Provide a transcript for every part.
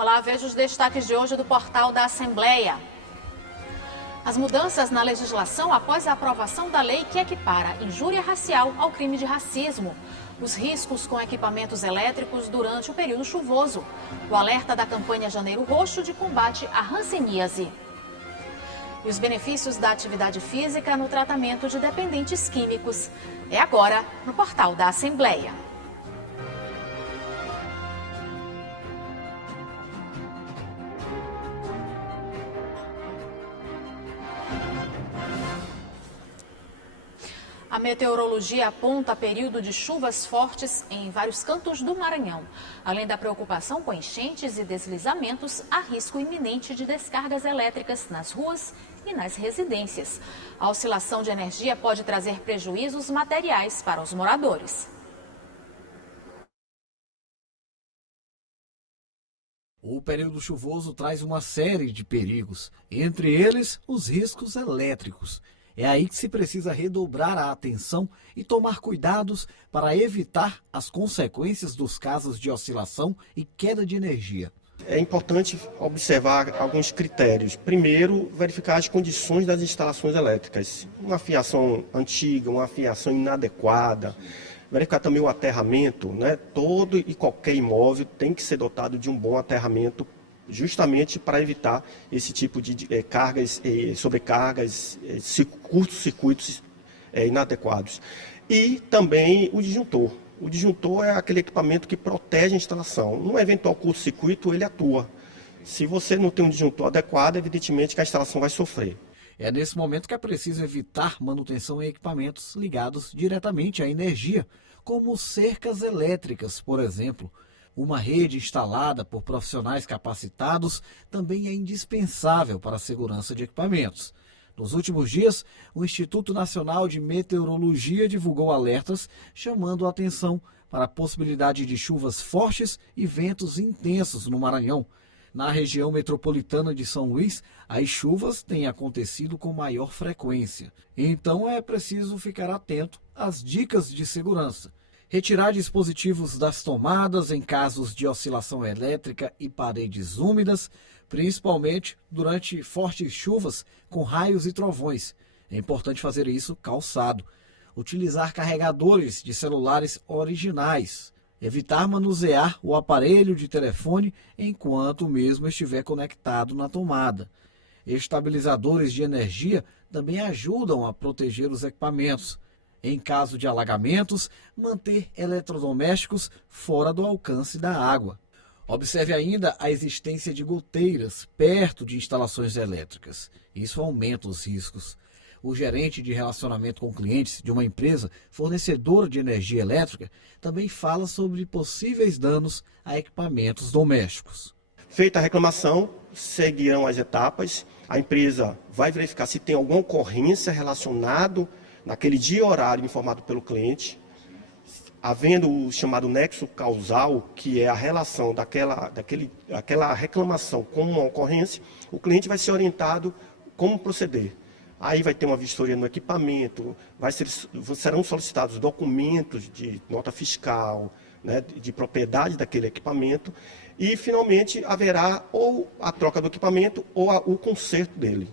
Olá, veja os destaques de hoje do portal da Assembleia. As mudanças na legislação após a aprovação da lei que equipara injúria racial ao crime de racismo. Os riscos com equipamentos elétricos durante o período chuvoso. O alerta da campanha Janeiro Roxo de combate à hanseníase. E os benefícios da atividade física no tratamento de dependentes químicos. É agora no portal da Assembleia. A meteorologia aponta período de chuvas fortes em vários cantos do Maranhão. Além da preocupação com enchentes e deslizamentos, há risco iminente de descargas elétricas nas ruas e nas residências. A oscilação de energia pode trazer prejuízos materiais para os moradores. O período chuvoso traz uma série de perigos, entre eles os riscos elétricos. É aí que se precisa redobrar a atenção e tomar cuidados para evitar as consequências dos casos de oscilação e queda de energia. É importante observar alguns critérios. Primeiro, verificar as condições das instalações elétricas. Uma fiação antiga, uma fiação inadequada. Verificar também o aterramento, né? Todo e qualquer imóvel tem que ser dotado de um bom aterramento, justamente para evitar esse tipo de cargas, sobrecargas, curtos-circuitos inadequados. E também o disjuntor. O disjuntor é aquele equipamento que protege a instalação. Num eventual curto-circuito, ele atua. Se você não tem um disjuntor adequado, evidentemente que a instalação vai sofrer. É nesse momento que é preciso evitar manutenção em equipamentos ligados diretamente à energia, como cercas elétricas, por exemplo. Uma rede instalada por profissionais capacitados também é indispensável para a segurança de equipamentos. Nos últimos dias, o Instituto Nacional de Meteorologia divulgou alertas chamando a atenção para a possibilidade de chuvas fortes e ventos intensos no Maranhão. Na região metropolitana de São Luís, as chuvas têm acontecido com maior frequência. Então é preciso ficar atento às dicas de segurança. Retirar dispositivos das tomadas em casos de oscilação elétrica e paredes úmidas, principalmente durante fortes chuvas com raios e trovões. É importante fazer isso calçado. Utilizar carregadores de celulares originais. Evitar manusear o aparelho de telefone enquanto o mesmo estiver conectado na tomada. Estabilizadores de energia também ajudam a proteger os equipamentos. Em caso de alagamentos, manter eletrodomésticos fora do alcance da água. Observe ainda a existência de goteiras perto de instalações elétricas. Isso aumenta os riscos. O gerente de relacionamento com clientes de uma empresa fornecedora de energia elétrica também fala sobre possíveis danos a equipamentos domésticos. Feita a reclamação, seguirão as etapas. A empresa vai verificar se tem alguma ocorrência relacionada naquele dia e horário informado pelo cliente, havendo o chamado nexo causal, que é a relação daquela reclamação com uma ocorrência, o cliente vai ser orientado como proceder. Aí vai ter uma vistoria no equipamento, serão solicitados documentos de nota fiscal, né, de propriedade daquele equipamento, e finalmente haverá ou a troca do equipamento ou o conserto dele.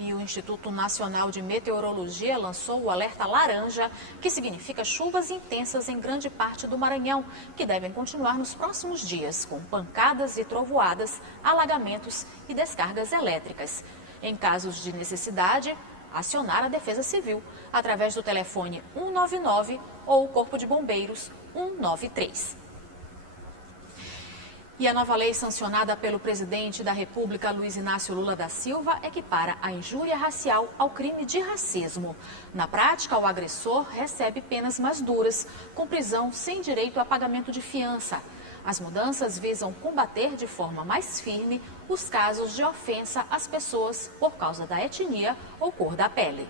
E o Instituto Nacional de Meteorologia lançou o alerta laranja, que significa chuvas intensas em grande parte do Maranhão, que devem continuar nos próximos dias, com pancadas e trovoadas, alagamentos e descargas elétricas. Em casos de necessidade, acionar a Defesa Civil, através do telefone 199 ou o Corpo de Bombeiros 193. E a nova lei sancionada pelo presidente da República, Luiz Inácio Lula da Silva, equipara a injúria racial ao crime de racismo. Na prática, o agressor recebe penas mais duras, com prisão sem direito a pagamento de fiança. As mudanças visam combater de forma mais firme os casos de ofensa às pessoas por causa da etnia ou cor da pele.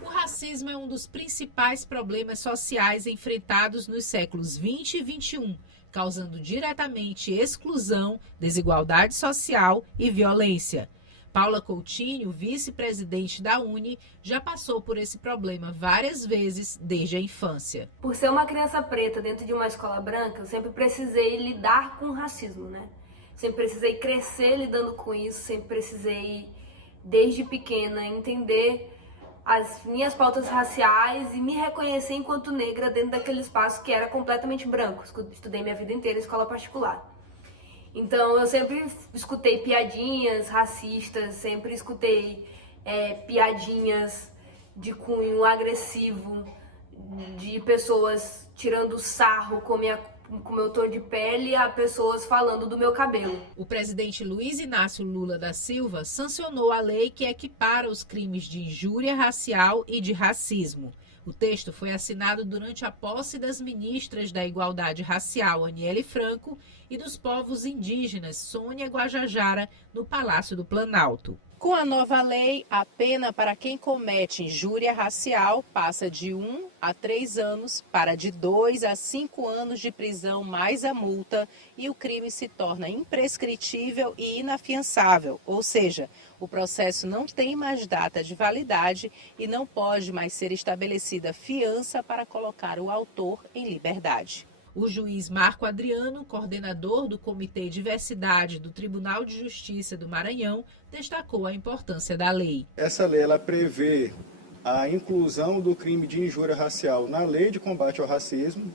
O racismo é um dos principais problemas sociais enfrentados nos séculos 20 e 21, causando diretamente exclusão, desigualdade social e violência. Paula Coutinho, vice-presidente da UNE, já passou por esse problema várias vezes desde a infância. Por ser uma criança preta dentro de uma escola branca, eu sempre precisei lidar com o racismo, né? Sempre precisei crescer lidando com isso, sempre precisei, desde pequena, entender as minhas pautas raciais e me reconhecer enquanto negra dentro daquele espaço que era completamente branco. Estudei minha vida inteira em escola particular. Então eu sempre escutei piadinhas racistas, sempre escutei piadinhas de cunho agressivo, de pessoas tirando sarro com meu tom de pele a pessoas falando do meu cabelo. O presidente Luiz Inácio Lula da Silva sancionou a lei que equipara os crimes de injúria racial e de racismo. O texto foi assinado durante a posse das ministras da Igualdade Racial, Aniele Franco, e dos povos indígenas, Sônia Guajajara, no Palácio do Planalto. Com a nova lei, a pena para quem comete injúria racial passa de 1 a 3 anos para de 2 a 5 anos de prisão mais a multa e o crime se torna imprescritível e inafiançável, ou seja, o processo não tem mais data de validade e não pode mais ser estabelecida fiança para colocar o autor em liberdade. O juiz Marco Adriano, coordenador do Comitê Diversidade do Tribunal de Justiça do Maranhão, destacou a importância da lei. Essa lei ela prevê a inclusão do crime de injúria racial na lei de combate ao racismo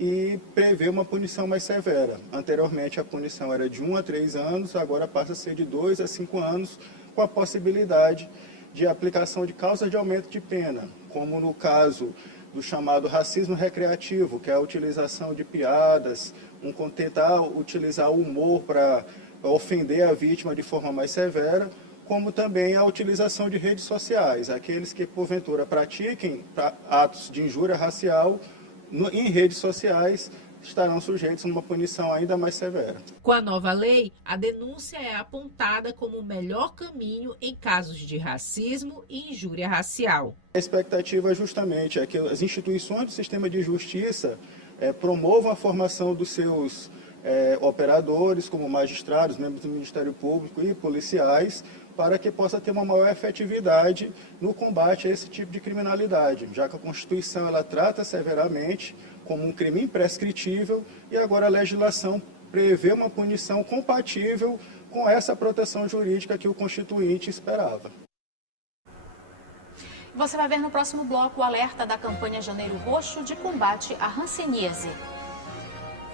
e prevê uma punição mais severa. Anteriormente a punição era de 1 a 3 anos, agora passa a ser de 2 a 5 anos, com a possibilidade de aplicação de causas de aumento de pena, como no caso do chamado racismo recreativo, que é a utilização de piadas, tentar utilizar o humor para ofender a vítima de forma mais severa, como também a utilização de redes sociais. Aqueles que, porventura, pratiquem atos de injúria racial em redes sociais estarão sujeitos a uma punição ainda mais severa. Com a nova lei, a denúncia é apontada como o melhor caminho em casos de racismo e injúria racial. A expectativa justamente é que as instituições do sistema de justiça promovam a formação dos seus operadores, como magistrados, membros do Ministério Público e policiais, para que possa ter uma maior efetividade no combate a esse tipo de criminalidade, já que a Constituição ela trata severamente como um crime imprescritível e agora a legislação prevê uma punição compatível com essa proteção jurídica que o Constituinte esperava. Você vai ver no próximo bloco o alerta da campanha Janeiro Roxo de combate à hanseníase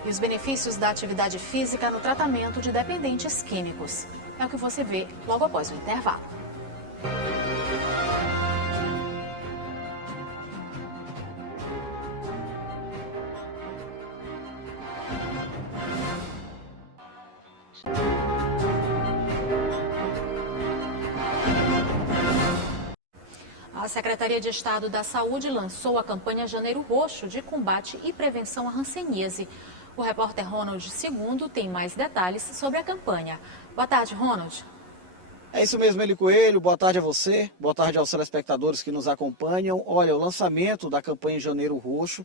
e os benefícios da atividade física no tratamento de dependentes químicos. É o que você vê logo após o intervalo. A Secretaria de Estado da Saúde lançou a campanha Janeiro Roxo de combate e prevenção à hanseníase. O repórter Ronald II tem mais detalhes sobre a campanha. Boa tarde, Ronald. É isso mesmo, Eli Coelho. Boa tarde a você, boa tarde aos telespectadores que nos acompanham. Olha, o lançamento da campanha Janeiro Roxo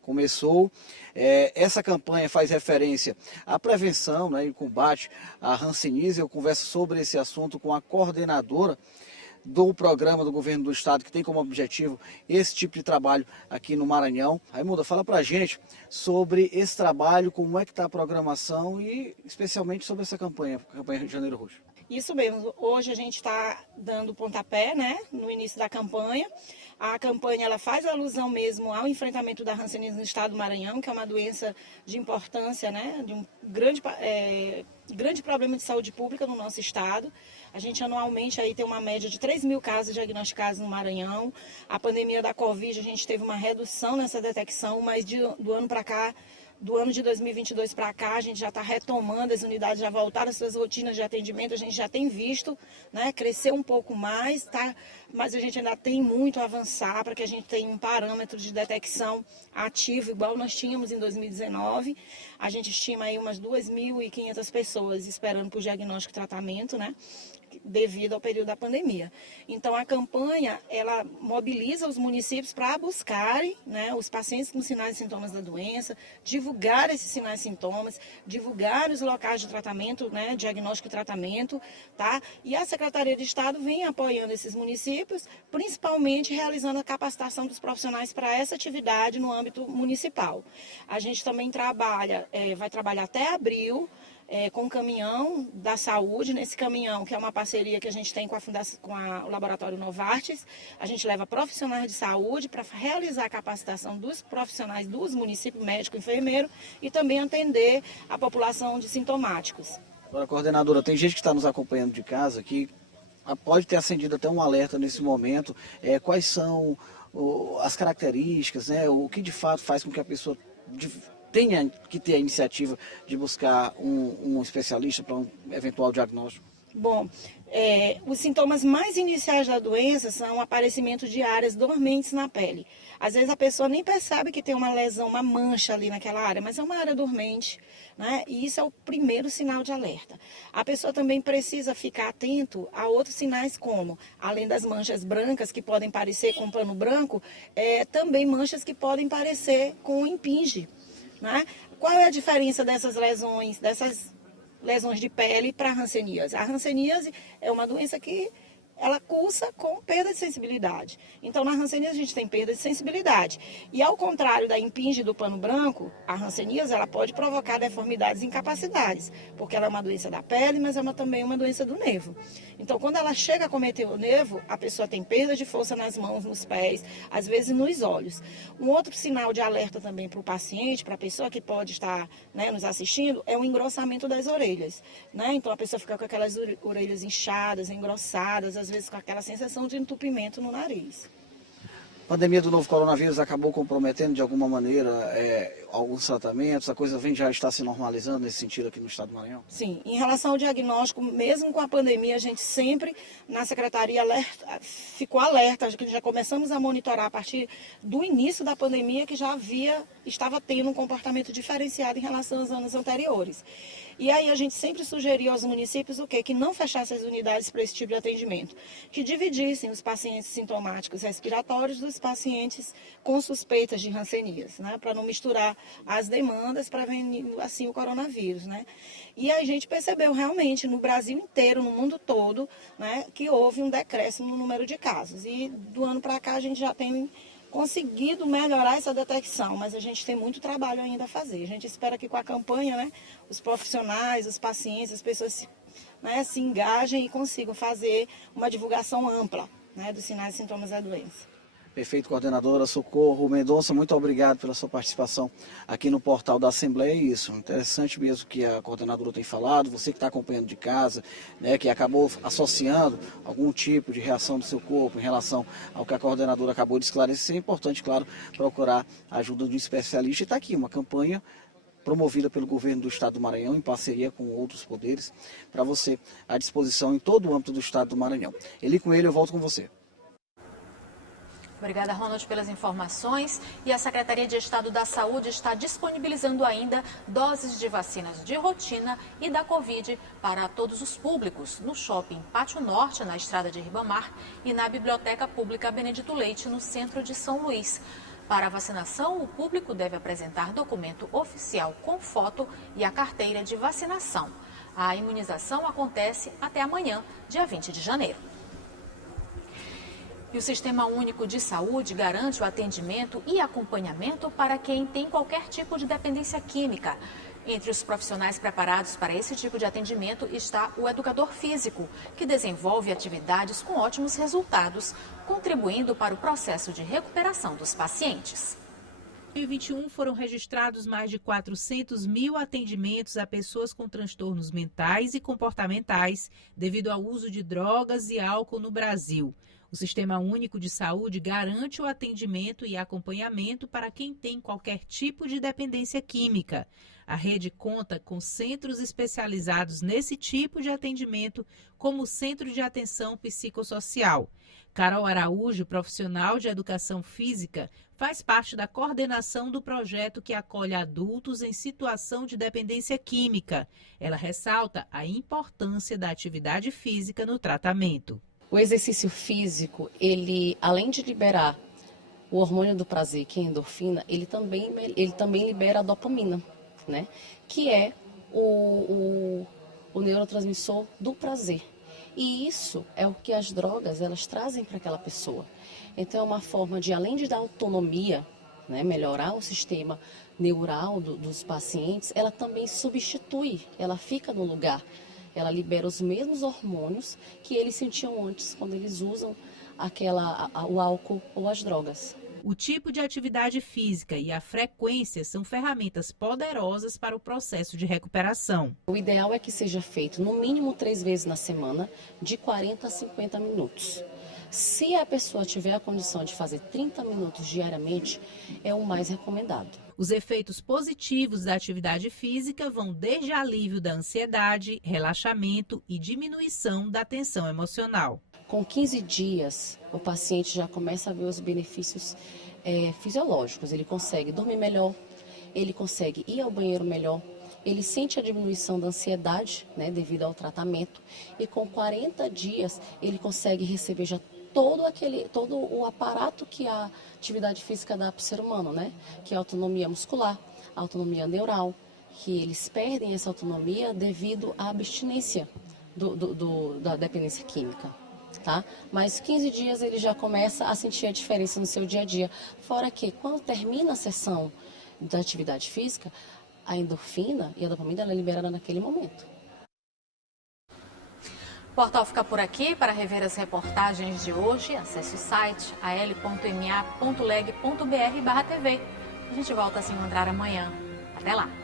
começou. Essa campanha faz referência à prevenção, né, e combate à hanseníase. Eu converso sobre esse assunto com a coordenadora do programa do governo do estado, que tem como objetivo esse tipo de trabalho aqui no Maranhão. Raimunda, fala pra gente sobre esse trabalho, como é que está a programação e especialmente sobre essa campanha Janeiro Roxo. Isso mesmo, hoje a gente está dando pontapé, né, no início da campanha. A campanha ela faz alusão mesmo ao enfrentamento da hanseníase no estado do Maranhão, que é uma doença de importância, né, de um grande problema de saúde pública no nosso estado. A gente anualmente aí tem uma média de 3.000 casos diagnosticados no Maranhão. A pandemia da Covid, a gente teve uma redução nessa detecção, mas do ano para cá, do ano de 2022 para cá, a gente já está retomando, as unidades já voltaram às suas rotinas de atendimento, a gente já tem visto, né, crescer um pouco mais, tá? Mas a gente ainda tem muito a avançar para que a gente tenha um parâmetro de detecção ativo, igual nós tínhamos em 2019. A gente estima aí umas 2.500 pessoas esperando por diagnóstico e tratamento, né? devido ao período da pandemia. Então, a campanha, ela mobiliza os municípios para buscarem, né, os pacientes com sinais e sintomas da doença, divulgar esses sinais e sintomas, divulgar os locais de tratamento, né, diagnóstico e tratamento, tá? E a Secretaria de Estado vem apoiando esses municípios, principalmente realizando a capacitação dos profissionais para essa atividade no âmbito municipal. A gente também vai trabalhar até abril, com o caminhão da saúde. Nesse caminhão, que é uma parceria que a gente tem com o Laboratório Novartis, a gente leva profissionais de saúde para realizar a capacitação dos profissionais dos municípios, médico e enfermeiro, e também atender a população de sintomáticos. Agora, coordenadora, tem gente que está nos acompanhando de casa que pode ter acendido até um alerta nesse momento. Quais são as características, né, o que de fato faz com que a pessoa tenha que ter a iniciativa de buscar um especialista para um eventual diagnóstico? Bom, os sintomas mais iniciais da doença são o aparecimento de áreas dormentes na pele. Às vezes a pessoa nem percebe que tem uma lesão, uma mancha ali naquela área, mas é uma área dormente, né? E isso é o primeiro sinal de alerta. A pessoa também precisa ficar atento a outros sinais como, além das manchas brancas que podem parecer com pano branco, também manchas que podem parecer com impinge, né? Qual é a diferença dessas lesões de pele para a hanseníase? A hanseníase é uma doença que ela cursa com perda de sensibilidade. Então, na hanseníase a gente tem perda de sensibilidade. E ao contrário da impinge do pano branco, a hanseníase ela pode provocar deformidades e incapacidades, porque ela é uma doença da pele, mas é também uma doença do nervo. Então, quando ela chega a cometer o nervo, a pessoa tem perda de força nas mãos, nos pés, às vezes nos olhos. Um outro sinal de alerta também para o paciente, para a pessoa que pode estar, né, nos assistindo, é o engrossamento das orelhas, né? Então, a pessoa fica com aquelas orelhas inchadas, engrossadas, às vezes com aquela sensação de entupimento no nariz. A pandemia do novo coronavírus acabou comprometendo de alguma maneira alguns tratamentos, a coisa já está se normalizando nesse sentido aqui no estado do Maranhão? Sim, em relação ao diagnóstico, mesmo com a pandemia, a gente sempre na secretaria ficou alerta, que já começamos a monitorar a partir do início da pandemia que estava tendo um comportamento diferenciado em relação aos anos anteriores. E aí a gente sempre sugeriu aos municípios o quê? Que não fechassem as unidades para esse tipo de atendimento, que dividissem os pacientes sintomáticos respiratórios dos pacientes com suspeitas de hanseníase, né? Para não misturar as demandas, para prevenir assim o coronavírus, né? E a gente percebeu realmente no Brasil inteiro, no mundo todo, né, que houve um decréscimo no número de casos. E do ano para cá a gente já tem conseguido melhorar essa detecção, mas a gente tem muito trabalho ainda a fazer. A gente espera que com a campanha, né, os profissionais, os pacientes, as pessoas se engajem e consigam fazer uma divulgação ampla, né, dos sinais e sintomas da doença. Perfeito, coordenadora. Socorro Mendonça, muito obrigado pela sua participação aqui no portal da Assembleia. Isso, interessante mesmo que a coordenadora tem falado, você que está acompanhando de casa, né, que acabou associando algum tipo de reação do seu corpo em relação ao que a coordenadora acabou de esclarecer. É importante, claro, procurar a ajuda de um especialista. E está aqui uma campanha promovida pelo governo do estado do Maranhão, em parceria com outros poderes, para você à disposição em todo o âmbito do estado do Maranhão. Eli Coelho, eu volto com você. Obrigada, Ronald, pelas informações. E a Secretaria de Estado da Saúde está disponibilizando ainda doses de vacinas de rotina e da Covid para todos os públicos no Shopping Pátio Norte, na Estrada de Ribamar, e na Biblioteca Pública Benedito Leite, no centro de São Luís. Para a vacinação, o público deve apresentar documento oficial com foto e a carteira de vacinação. A imunização acontece até amanhã, dia 20 de janeiro. E o Sistema Único de Saúde garante o atendimento e acompanhamento para quem tem qualquer tipo de dependência química. Entre os profissionais preparados para esse tipo de atendimento está o educador físico, que desenvolve atividades com ótimos resultados, contribuindo para o processo de recuperação dos pacientes. Em 2021 foram registrados mais de 400 mil atendimentos a pessoas com transtornos mentais e comportamentais devido ao uso de drogas e álcool no Brasil. O Sistema Único de Saúde garante o atendimento e acompanhamento para quem tem qualquer tipo de dependência química. A rede conta com centros especializados nesse tipo de atendimento, como o Centro de Atenção Psicossocial. Carol Araújo, profissional de educação física, faz parte da coordenação do projeto que acolhe adultos em situação de dependência química. Ela ressalta a importância da atividade física no tratamento. O exercício físico, ele, além de liberar o hormônio do prazer, que é a endorfina, ele também libera a dopamina, né? Que é o neurotransmissor do prazer. E isso é o que as drogas elas trazem para aquela pessoa. Então é uma forma de, além de dar autonomia, né, melhorar o sistema neural dos pacientes, ela também substitui, ela fica no lugar. Ela libera os mesmos hormônios que eles sentiam antes quando eles usam o álcool ou as drogas. O tipo de atividade física e a frequência são ferramentas poderosas para o processo de recuperação. O ideal é que seja feito no mínimo 3 vezes na semana, de 40 a 50 minutos. Se a pessoa tiver a condição de fazer 30 minutos diariamente, é o mais recomendado. Os efeitos positivos da atividade física vão desde alívio da ansiedade, relaxamento e diminuição da tensão emocional. Com 15 dias, o paciente já começa a ver os benefícios fisiológicos. Ele consegue dormir melhor, ele consegue ir ao banheiro melhor, ele sente a diminuição da ansiedade, né, devido ao tratamento. E com 40 dias, ele consegue receber já todo o aparato que a atividade física dá para o ser humano, né? Que é a autonomia muscular, a autonomia neural, que eles perdem essa autonomia devido à abstinência da dependência química. Tá? Mas 15 dias ele já começa a sentir a diferença no seu dia a dia. Fora que, quando termina a sessão da atividade física, a endorfina e a dopamina ela é liberada naquele momento. O portal fica por aqui. Para rever as reportagens de hoje, acesse o site al.ma.leg.br/tv. A gente volta a se encontrar amanhã. Até lá!